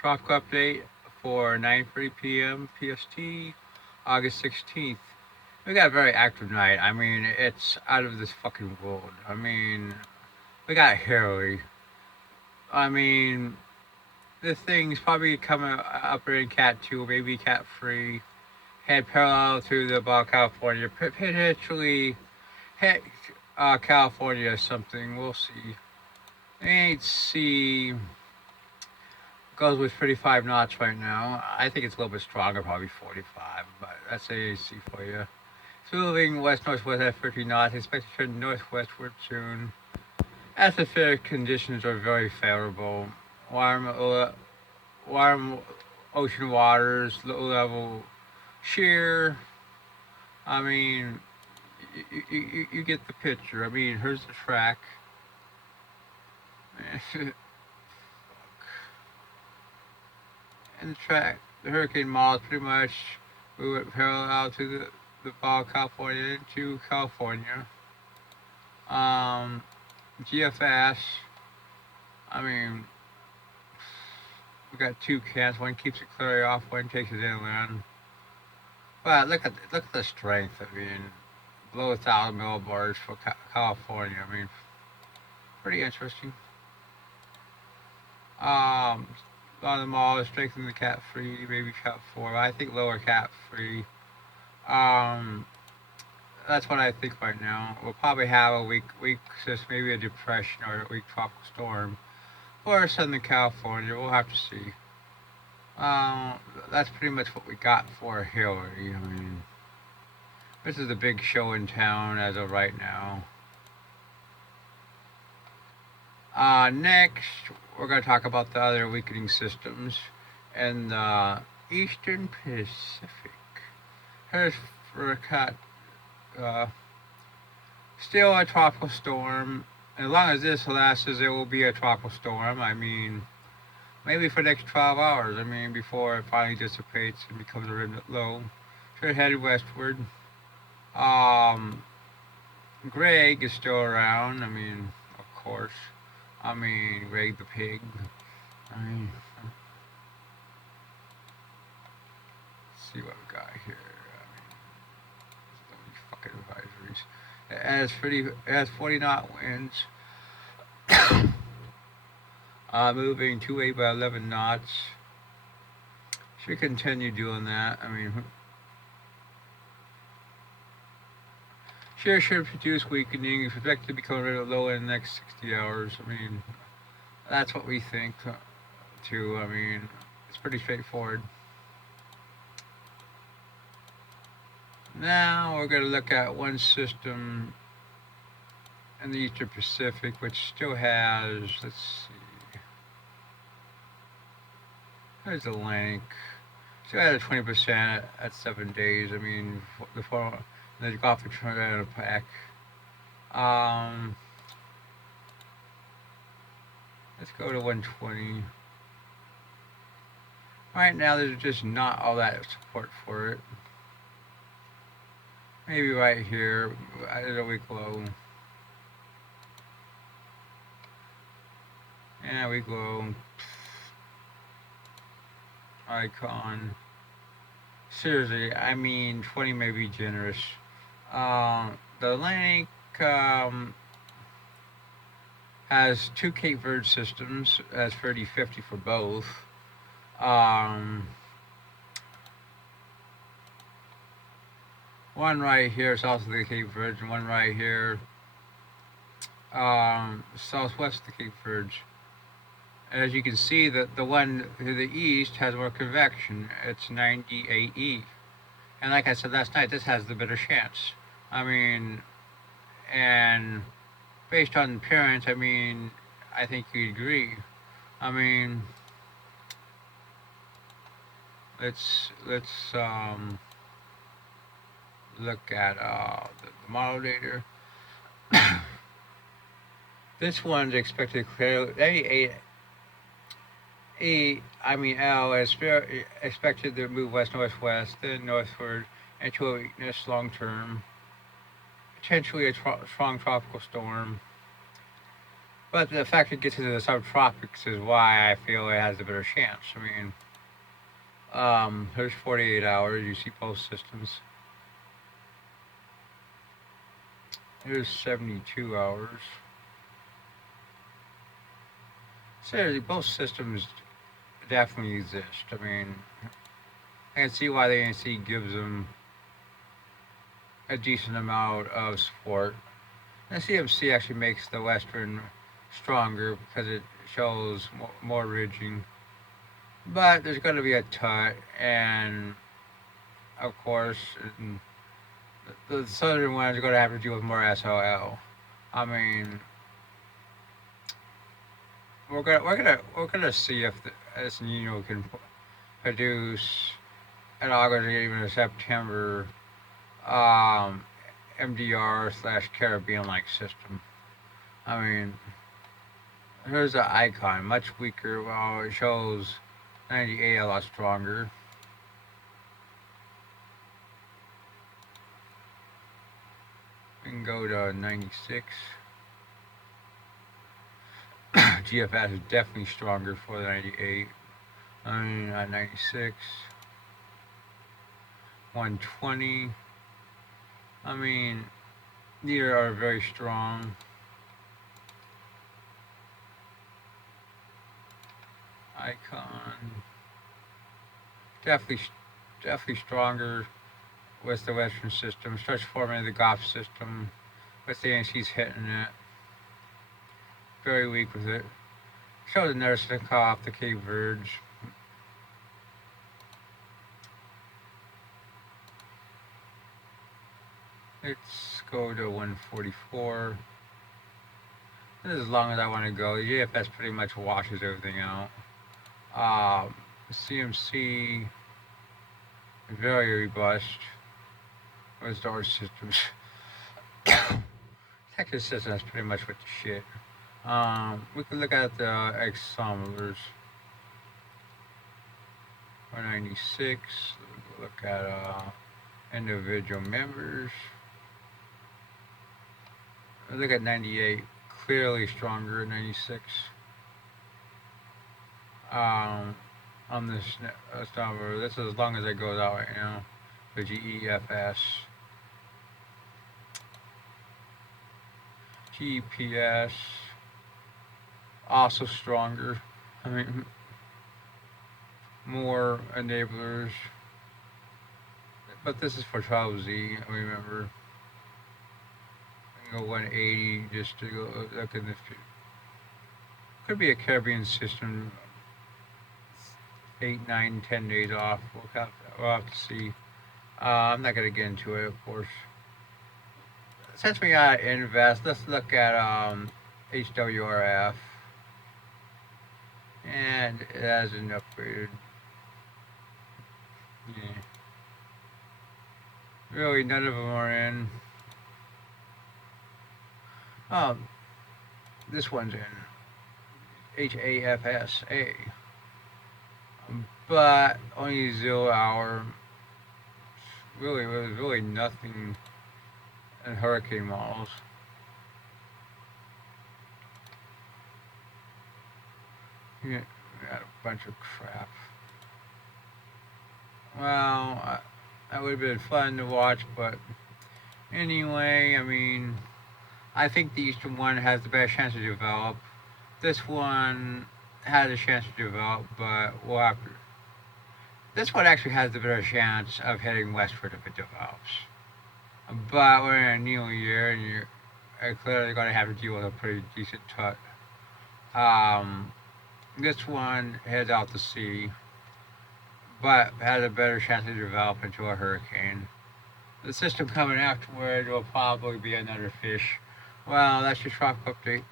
Tropical update for 9:30 p.m. PST, August 16th. We got a very active night. I mean, it's out of this fucking world. I mean, we got Harry. I mean, this thing's probably coming up in Cat 2, maybe Cat 3. Head parallel to the Baja California. Potentially hit California or something. We'll see. Ain't see goes with 35 knots right now. I think it's a little bit stronger, probably 45, but that's AAC for you. It's moving west-northwest at 50 knots, expected to turn northwestward soon. Atmospheric conditions are very favorable. Warm ocean waters, low level shear. I mean, you get the picture. I mean, here's the track. And the track, the hurricane model pretty much we went parallel to the Baja California into California. Um, GFS, I mean, we got two cans. One keeps it clear off, one takes it inland. But look at the strength. I mean, below 1,000 millibars for California. I mean, pretty interesting. On the mall, strength in the cat free, maybe cat four. I think lower cat free. Um, that's what I think right now. We'll probably have a weak system, maybe a depression or a weak tropical storm for Southern California. We'll have to see. That's pretty much what we got for Hillary. I mean, this is the big show in town as of right now. Next, we're going to talk about the other weakening systems in the Eastern Pacific. Here's for a cut. Uh, Still a tropical storm. As long as this lasts, it will be a tropical storm. I mean, maybe for the next 12 hours. I mean, before it finally dissipates and becomes a remnant low. Should head westward. Um, Greg is still around. I mean, of course. I mean, Greg the pig. I mean, let's see what we got here. I mean, fucking advisories. It has 40 knot winds. Moving 2 by 11 knots. Should continue doing that. I mean, share should produce weakening. It's expected to become very low in the next 60 hours. I mean, that's what we think, too. I mean, it's pretty straightforward. Now we're going to look at one system in the Eastern Pacific, which still has, let's see, there's a link. Still has a 20% at 7 days. I mean, the Gulf of Trinidad pack. Um, let's go to 120. Right now, there's just not all that support for it. Maybe right here, there's a weak low. Yeah, weak low. Icon. Seriously, I mean, 20 may be generous. The link has two Cape Verde systems, as 30-50 for both. One right here south of the Cape Verde, and one right here southwest of the Cape Verde. As you can see, the one to the east has more convection. It's 90 AE. And like I said last night, this has the better chance. I mean, and based on appearance, I mean, I think you agree. I mean, let's look at the model data. This one's expected to clear. L is expected to move west-northwest, then northward into a weakness long term, potentially a strong tropical storm. But the fact it gets into the subtropics is why I feel it has a better chance. I mean, there's 48 hours. You see both systems. There's 72 hours. Seriously, both systems definitely exist. I mean, I can see why the ANC gives them a decent amount of support. And CMC actually makes the Western stronger because it shows more ridging. But there's going to be a tut, and of course, the southern ones are going to have to deal with more SOL. I mean, we're gonna see if this Nino can produce in August or even in September um, MDR slash Caribbean like system. I mean, here's the icon, much weaker. Well, it shows 98 a lot stronger. We can go to 96. GFS is definitely stronger for the 98. I mean, 96. 120. I mean, neither are very strong. Icon. Definitely stronger with the Western system. Starts forming the Goff system. With the ANC's hitting it. Very weak with it. Shows the nurse to call off the Cape Verge. Let's go to 144. This is as long as I want to go. The JFS pretty much washes everything out. CMC, very robust. Where's the systems? Texas system is pretty much with the shit. We can look at the accelerometers. 196. Look at individual members. Look at 98. Clearly stronger than 96. On this number, this is as long as it goes out right now. The GEFS. GPS. Also stronger. I mean, more enablers. But this is for 12Z, remember. I can go 180 just to go look in the future. Could be a Caribbean system. 8, 9, 10 days off. We'll have to see. I'm not going to get into it, of course. Since we got invest, let's look at HWRF. And it hasn't upgraded. Yeah. Really, none of them are in. This one's in. HAFSA. But only 0 hour. Really, there was really nothing in hurricane models. Yeah, we got a bunch of crap. Well, that would have been fun to watch, but anyway, I mean, I think the Eastern one has the best chance to develop. This one has a chance to develop, but we'll have to. This one actually has the better chance of heading westward if it develops. But we're in a new year, and you're clearly going to have to deal with a pretty decent tut. This one heads out to sea, but has a better chance to develop into a hurricane. The system coming afterward will probably be another fish. Well, that's your tropical update.